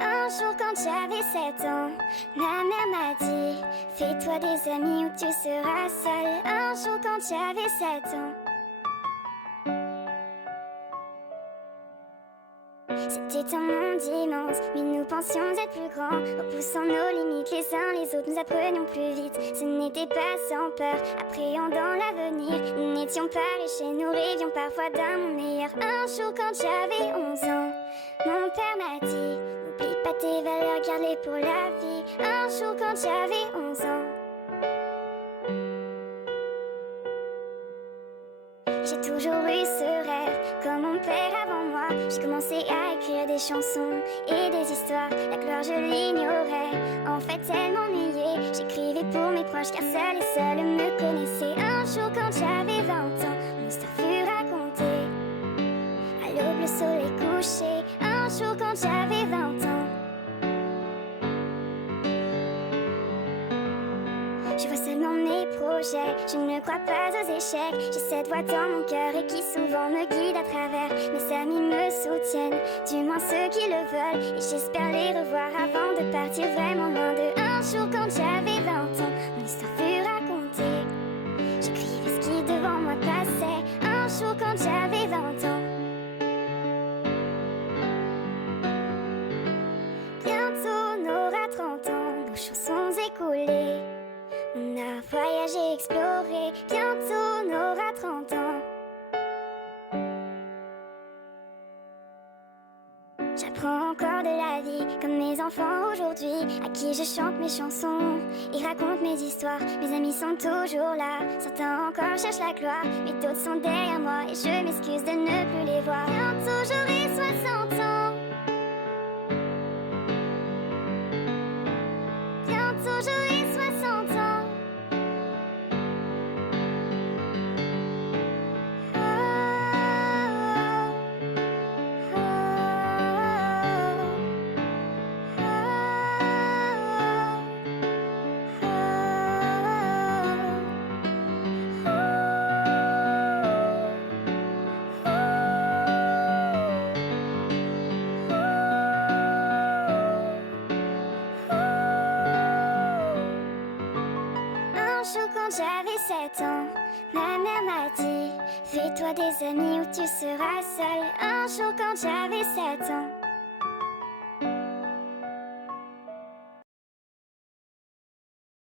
Un jour quand j'avais 7 ans, ma mère m'a dit: fais-toi des amis ou tu seras seule. Un jour quand j'avais 7 ans, c'était un monde immense, mais nous pensions être plus grands. Repoussant nos limites les uns les autres, nous apprenions plus vite. Ce n'était pas sans peur, appréhendant l'avenir. Nous n'étions pas riches et nous rêvions parfois d'un monde meilleur. Un jour quand j'avais 11 ans, mon père m'a dit: n'oublie pas tes valeurs, garde-les pour la vie. Un jour quand j'avais 11 ans, j'ai toujours eu ce rêve, comme mon père avant moi. J'ai commencé à écrire des chansons et des histoires. La gloire je l'ignorais, en fait elle m'ennuyait. J'écrivais pour mes proches car seuls et seuls me connaissaient. Un jour quand j'avais 20 ans, mon histoire fut racontée. À l'aube le soleil couché. Un jour quand j'avais 20 ans, je vois seulement mes projets, je ne crois pas aux échecs. J'ai cette voix dans mon cœur et qui souvent me guide à travers. Mes amis me soutiennent, du moins ceux qui le veulent. Et j'espère les revoir avant de partir vraiment loin d'eux. Un jour quand j'avais 20 ans, mon histoire fut racontée. J'écrivais ce qui devant moi passait. Un jour quand j'avais 20 ans, bientôt on aura 30 ans, nos chansons écoulées. On a voyagé, exploré, bientôt on aura 30 ans. J'apprends encore de la vie, comme mes enfants aujourd'hui, à qui je chante mes chansons et raconte mes histoires. Mes amis sont toujours là, certains encore cherchent la gloire, mais d'autres sont derrière moi et je m'excuse de ne plus les voir. Bientôt j'aurai 60 ans, bientôt j'aurai 60 ans. Un jour quand j'avais 7 ans, ma mère m'a dit: fais-toi des amis ou tu seras seule. Un jour quand j'avais 7 ans,